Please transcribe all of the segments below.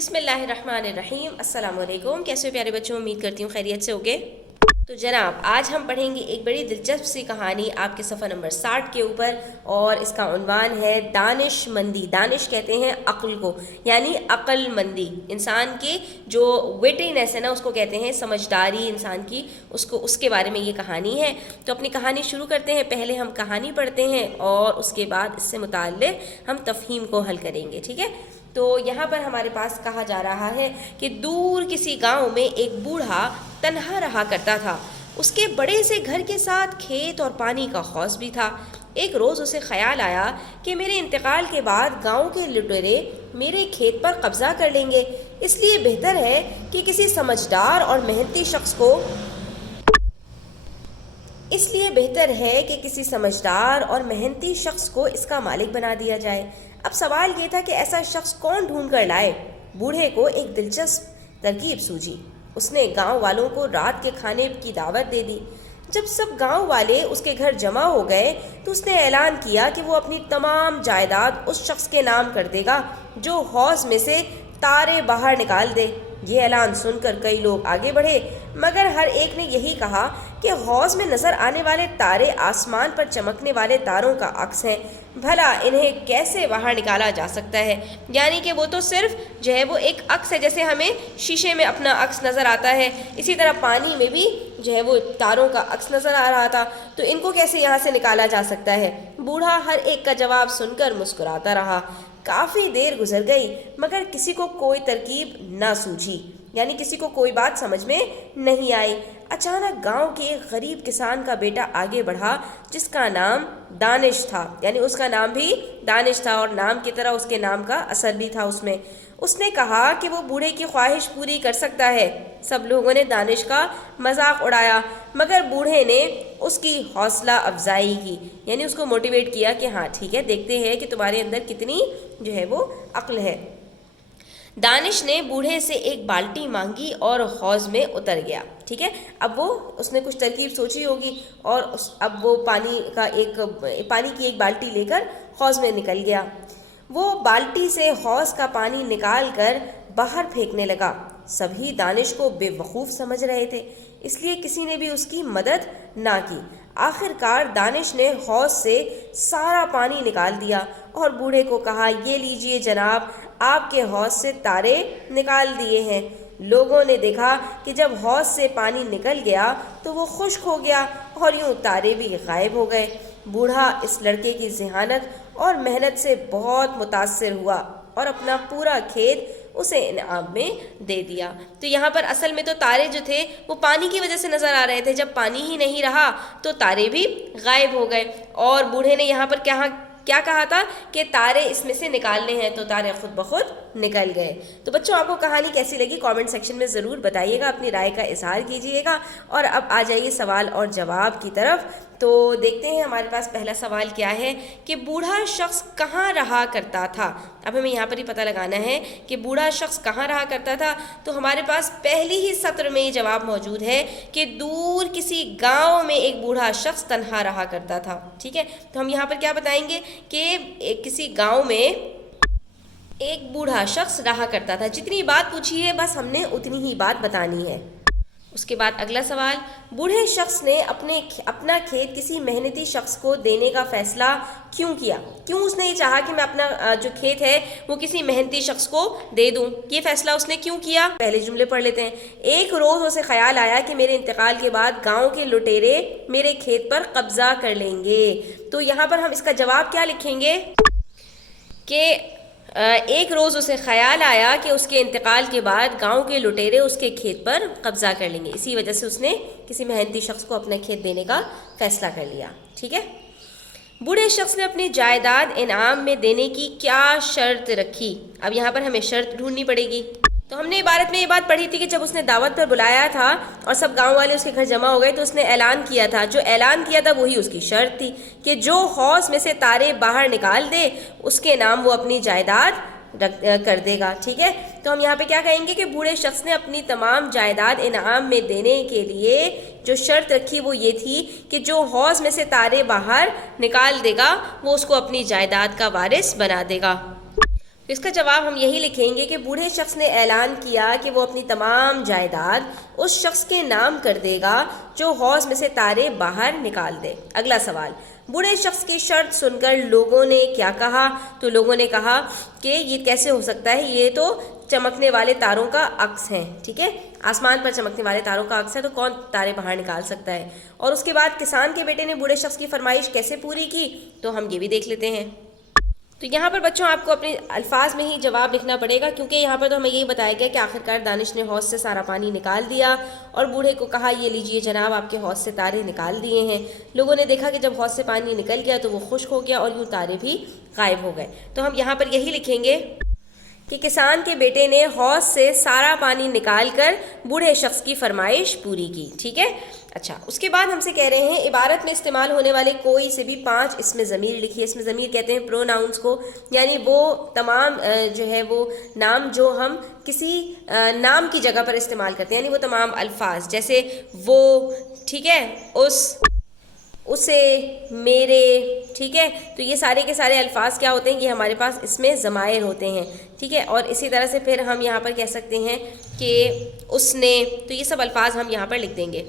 بسم اللہ الرحمن الرحیم۔ السلام علیکم، کیسے ہو پیارے بچوں؟ امید کرتی ہوں خیریت سے ہوگے۔ تو جناب آج ہم پڑھیں گے ایک بڑی دلچسپ سی کہانی آپ کے صفحہ نمبر 60 کے اوپر، اور اس کا عنوان ہے دانش مندی۔ دانش کہتے ہیں عقل کو، یعنی عقل مندی، انسان کے جو ویٹینس ہے نا اس کو کہتے ہیں، سمجھداری انسان کی، اس کے بارے میں یہ کہانی ہے۔ تو اپنی کہانی شروع کرتے ہیں۔ پہلے ہم کہانی پڑھتے ہیں اور اس کے بعد اس سے متعلق ہم تفہیم کو حل کریں گے، ٹھیک ہے؟ تو یہاں پر ہمارے پاس کہا جا رہا ہے کہ دور کسی گاؤں میں ایک بوڑھا تنہا رہا کرتا تھا۔ اس کے بڑے سے گھر کے ساتھ کھیت اور پانی کا حوض بھی تھا۔ ایک روز اسے خیال آیا کہ میرے انتقال کے بعد گاؤں کے لٹیرے میرے کھیت پر قبضہ کر لیں گے، اس لیے بہتر ہے کہ کسی سمجھدار اور محنتی شخص کو اس کا مالک بنا دیا جائے۔ اب سوال یہ تھا کہ ایسا شخص کون ڈھونڈ کر لائے؟ بوڑھے کو ایک دلچسپ ترکیب سوجی۔ اس نے گاؤں والوں کو رات کے کھانے کی دعوت دے دی۔ جب سب گاؤں والے اس کے گھر جمع ہو گئے تو اس نے اعلان کیا کہ وہ اپنی تمام جائیداد اس شخص کے نام کر دے گا جو حوض میں سے تارے باہر نکال دے۔ یہ اعلان سن کر کئی لوگ آگے بڑھے، مگر ہر ایک نے یہی کہا کہ حوض میں نظر آنے والے تارے آسمان پر چمکنے والے تاروں کا عکس ہیں، بھلا انہیں کیسے باہر نکالا جا سکتا ہے؟ یعنی کہ وہ تو صرف جو ہے وہ ایک عکس ہے، جیسے ہمیں شیشے میں اپنا عکس نظر آتا ہے، اسی طرح پانی میں بھی جو ہے وہ تاروں کا عکس نظر آ رہا تھا، تو ان کو کیسے یہاں سے نکالا جا سکتا ہے؟ بوڑھا ہر ایک کا جواب سن کر مسکراتا رہا۔ کافی دیر گزر گئی مگر کسی کو کوئی ترکیب نہ سوجھی، یعنی کسی کو کوئی بات سمجھ میں نہیں آئی۔ اچانک گاؤں کے ایک غریب کسان کا بیٹا آگے بڑھا جس کا نام دانش تھا، یعنی اس کا نام بھی دانش تھا، اور نام کی طرح اس کے نام کا اثر بھی تھا اس میں۔ اس نے کہا کہ وہ بوڑھے کی خواہش پوری کر سکتا ہے۔ سب لوگوں نے دانش کا مذاق اڑایا، مگر بوڑھے نے اس کی حوصلہ افزائی کی، یعنی اس کو موٹیویٹ کیا کہ ہاں ٹھیک ہے، دیکھتے ہیں کہ تمہارے اندر کتنی جو ہے وہ عقل ہے۔ دانش نے بوڑھے سے ایک بالٹی مانگی اور حوض میں اتر گیا، ٹھیک ہے؟ اب اس نے کچھ ترکیب سوچی ہوگی، اور اب وہ پانی کی ایک بالٹی لے کر حوض میں نکل گیا۔ وہ بالٹی سے حوض کا پانی نکال کر باہر پھینکنے لگا۔ سبھی دانش کو بے وقوف سمجھ رہے تھے، اس لیے کسی نے بھی اس کی مدد نہ کی۔ آخر کار دانش نے حوض سے سارا پانی نکال دیا اور بوڑھے کو کہا، یہ لیجئے جناب، آپ کے حوض سے تارے نکال دیے ہیں۔ لوگوں نے دیکھا کہ جب حوض سے پانی نکل گیا تو وہ خشک ہو گیا اور یوں تارے بھی غائب ہو گئے۔ بوڑھا اس لڑکے کی ذہانت اور محنت سے بہت متاثر ہوا اور اپنا پورا کھیت اسے انعام میں دے دیا۔ تو یہاں پر اصل میں تو تارے جو تھے وہ پانی کی وجہ سے نظر آ رہے تھے، جب پانی ہی نہیں رہا تو تارے بھی غائب ہو گئے، اور بوڑھے نے یہاں پر کیا کہا تھا کہ تارے اس میں سے نکالنے ہیں، تو تارے خود بخود نکل گئے۔ تو بچوں آپ کو کہانی کیسی لگی کامنٹ سیکشن میں ضرور بتائیے گا، اپنی رائے کا اظہار کیجیے گا۔ اور اب آ جائیے سوال اور جواب کی طرف۔ تو دیکھتے ہیں ہمارے پاس پہلا سوال کیا ہے کہ بوڑھا شخص کہاں رہا کرتا تھا۔ اب ہمیں یہاں پر ہی پتہ لگانا ہے کہ بوڑھا شخص کہاں رہا کرتا تھا، تو ہمارے پاس پہلی ہی سطر میں یہ جواب موجود ہے کہ دور کسی گاؤں میں ایک بوڑھا شخص تنہا رہا کرتا تھا، ٹھیک ہے؟ تو ہم یہاں پر کیا بتائیں گے کہ کسی گاؤں میں ایک بوڑھا شخص رہا کرتا تھا۔ جتنی بات پوچھی ہے بس ہم نے اتنی ہی بات بتانی ہے۔ اس کے بعد اگلا سوال، بوڑھے شخص نے اپنا کھیت کسی محنتی شخص کو دینے کا فیصلہ کیوں کیا؟ کیوں اس نے یہ چاہا کہ میں اپنا جو کھیت ہے وہ کسی محنتی شخص کو دے دوں؟ یہ فیصلہ اس نے کیوں کیا؟ پہلے جملے پڑھ لیتے ہیں۔ ایک روز اسے خیال آیا کہ میرے انتقال کے بعد گاؤں کے لٹیرے میرے کھیت پر قبضہ کر لیں گے۔ تو یہاں پر ہم اس کا جواب کیا لکھیں گے کہ ایک روز اسے خیال آیا کہ اس کے انتقال کے بعد گاؤں کے لٹیرے اس کے کھیت پر قبضہ کر لیں گے، اسی وجہ سے اس نے کسی محنتی شخص کو اپنا کھیت دینے کا فیصلہ کر لیا، ٹھیک ہے؟ بوڑھے شخص نے اپنی جائیداد انعام میں دینے کی کیا شرط رکھی؟ اب یہاں پر ہمیں شرط ڈھونڈنی پڑے گی۔ تو ہم نے عبارت میں یہ بات پڑھی تھی کہ جب اس نے دعوت پر بلایا تھا اور سب گاؤں والے اس کے گھر جمع ہو گئے تو اس نے اعلان کیا تھا، جو اعلان کیا تھا وہی اس کی شرط تھی کہ جو حوض میں سے تارے باہر نکال دے اس کے نام وہ اپنی جائیداد کر دے گا، ٹھیک ہے؟ تو ہم یہاں پہ کیا کہیں گے کہ بوڑھے شخص نے اپنی تمام جائیداد انعام میں دینے کے لیے جو شرط رکھی وہ یہ تھی کہ جو حوض میں سے تارے باہر نکال دے گا وہ اس کو اپنی جائیداد کا وارث بنا دے گا۔ تو اس کا جواب ہم یہی لکھیں گے کہ بوڑھے شخص نے اعلان کیا کہ وہ اپنی تمام جائیداد اس شخص کے نام کر دے گا جو حوض میں سے تارے باہر نکال دے۔ اگلا سوال، بوڑھے شخص کی شرط سن کر لوگوں نے کیا کہا؟ تو لوگوں نے کہا کہ یہ کیسے ہو سکتا ہے، یہ تو چمکنے والے تاروں کا عکس ہیں، ٹھیک ہے، آسمان پر چمکنے والے تاروں کا عکس ہے، تو کون تارے باہر نکال سکتا ہے؟ اور اس کے بعد کسان کے بیٹے نے بوڑھے شخص کی فرمائش کیسے پوری کی؟ تو ہم یہ بھی دیکھ لیتے ہیں۔ تو یہاں پر بچوں آپ کو اپنے الفاظ میں ہی جواب لکھنا پڑے گا، کیونکہ یہاں پر تو ہمیں یہی بتایا گیا کہ آخرکار دانش نے حوض سے سارا پانی نکال دیا اور بوڑھے کو کہا یہ لیجئے جناب آپ کے حوض سے تارے نکال دیے ہیں۔ لوگوں نے دیکھا کہ جب حوض سے پانی نکل گیا تو وہ خشک ہو گیا اور یوں تارے بھی غائب ہو گئے۔ تو ہم یہاں پر یہی لکھیں گے کہ کسان کے بیٹے نے حوض سے سارا پانی نکال کر بوڑھے شخص کی فرمائش پوری کی، ٹھیک ہے۔ اچھا، اس کے بعد ہم سے کہہ رہے ہیں عبارت میں استعمال ہونے والے کوئی سے بھی 5 اسم ضمیر لکھیے۔ اسم ضمیر کہتے ہیں پروناؤنس کو، یعنی وہ تمام جو ہے وہ نام جو ہم کسی نام کی جگہ پر استعمال کرتے ہیں، یعنی وہ تمام الفاظ جیسے وہ، ٹھیک ہے، اسے، میرے، ٹھیک ہے، تو یہ سارے کے سارے الفاظ کیا ہوتے ہیں، یہ ہمارے پاس اس میں ضمائر ہوتے ہیں، ٹھیک ہے۔ اور اسی طرح سے پھر ہم یہاں پر کہہ سکتے ہیں کہ اس نے، تو یہ سب الفاظ ہم یہاں پر لکھ دیں گے۔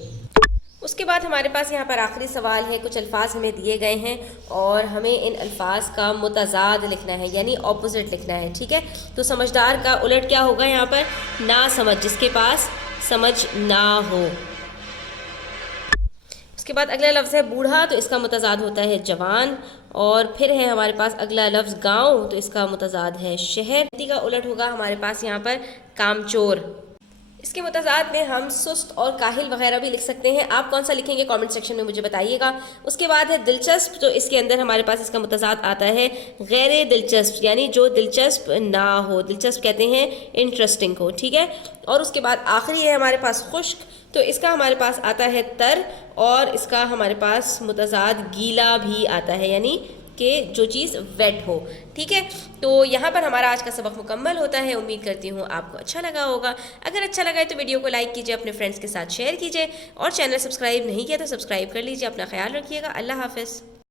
اس کے بعد ہمارے پاس یہاں پر آخری سوال ہے، کچھ الفاظ ہمیں دیے گئے ہیں اور ہمیں ان الفاظ کا متضاد لکھنا ہے، یعنی اپوزٹ لکھنا ہے، ٹھیک ہے۔ تو سمجھدار کا الٹ کیا ہوگا یہاں پر؟ نا سمجھ، جس کے پاس سمجھ نہ ہو۔ اس کے بعد اگلا لفظ ہے بوڑھا، تو اس کا متضاد ہوتا ہے جوان، اور پھر ہے ہمارے پاس اگلا لفظ گاؤں، تو اس کا متضاد ہے شہر۔ کا الٹ ہوگا ہمارے پاس یہاں پر کامچور۔ اس کے متضاد میں ہم سست اور کاہل وغیرہ بھی لکھ سکتے ہیں۔ آپ کون سا لکھیں گے کامنٹ سیکشن میں مجھے بتائیے گا۔ اس کے بعد ہے دلچسپ، تو اس کے اندر ہمارے پاس اس کا متضاد آتا ہے غیر دلچسپ، یعنی جو دلچسپ نہ ہو۔ دلچسپ کہتے ہیں انٹرسٹنگ کو، ٹھیک ہے۔ اور اس کے بعد آخری ہے ہمارے پاس خشک، تو اس کا ہمارے پاس آتا ہے تر، اور اس کا ہمارے پاس متضاد گیلا بھی آتا ہے، یعنی کہ جو چیز ویٹ ہو، ٹھیک ہے۔ تو یہاں پر ہمارا آج کا سبق مکمل ہوتا ہے۔ امید کرتی ہوں آپ کو اچھا لگا ہوگا۔ اگر اچھا لگا ہے تو ویڈیو کو لائک کیجئے، اپنے فرینڈس کے ساتھ شیئر کیجئے، اور چینل سبسکرائب نہیں کیا تو سبسکرائب کر لیجئے۔ اپنا خیال رکھیے گا۔ اللہ حافظ۔